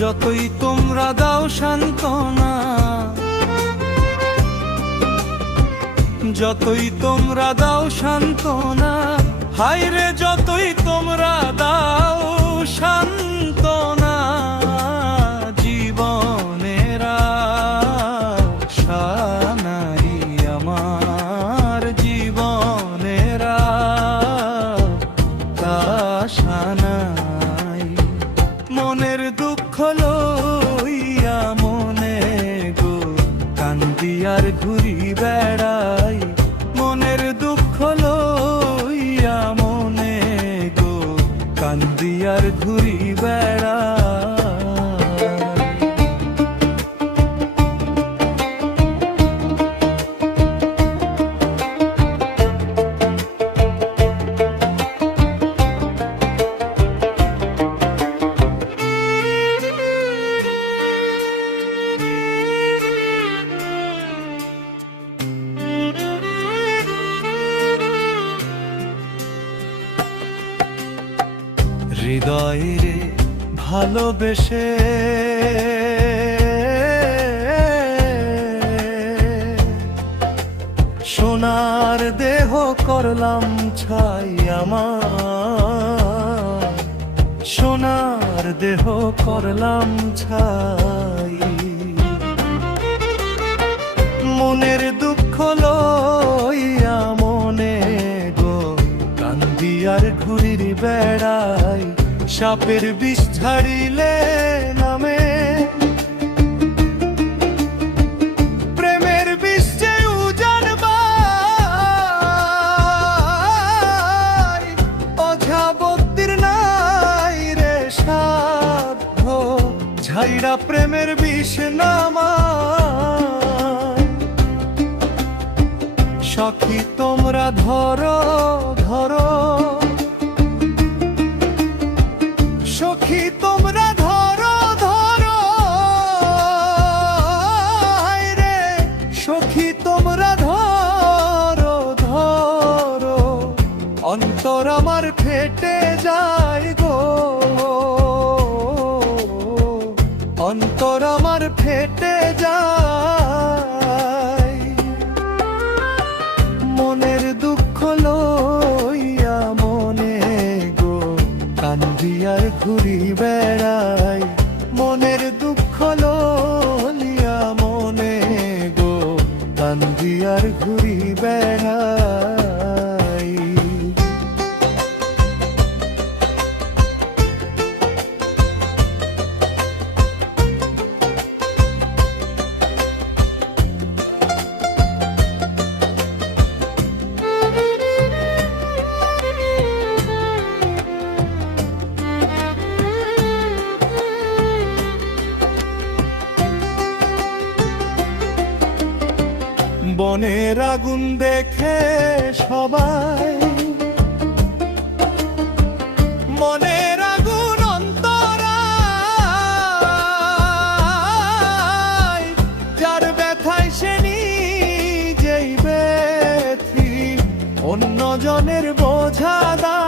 যতই তোমরা দাও সান্ত্বনা, যতই তোমরা দাও সান্ত্বনা, হায়রে যতই তোমরা দাও সান্ত্বনা, জীবনের আশা নাই আমার, জীবনের আশা নাই। মনের দুঃখ লইয়া মনে গো কান্দি আর ঘুরি বেড়াই, মনের দুঃখ লইয়া মনে গো কান্দি আর ঘুরি বেড়াই। হৃদয়ে ভালোবেসে সোনার দেহ করলাম ছাই আমার, সোনার দেহ করলাম ছাই। মনের দুঃখ লইয়া মনে গো কান্দি আর ঘুরির বেড়াই, সাপের বিষ ঝাড়িলে নামে প্রেমের বিষ যে উজাড়বাই, ওঝা বদ্যির নাই রে সাধ্য ঝাইরা প্রেমের বিষ নামায়। সখী তোমরা ধরো ধরো, সখী তোমরা ধরো ধরো, রে সখী তোমরা ধরো ধরো, অন্তর আমার ফেটে যায় গো, অন্তর আমার ফেটে যায়। মনের দুঃখ লইয়া মনে গো কান্দি আর ঘুরি বেড়াই, মনের দুঃখ লইয়া মনে গো কান্দি আর ঘুরি বেড়াই। বনের আগুন দেখে সবাই, মনের আগুন অন্তরায়, যার ব্যথায় সে নিজেই ব্যথি, অন্য জনের বোঝা দা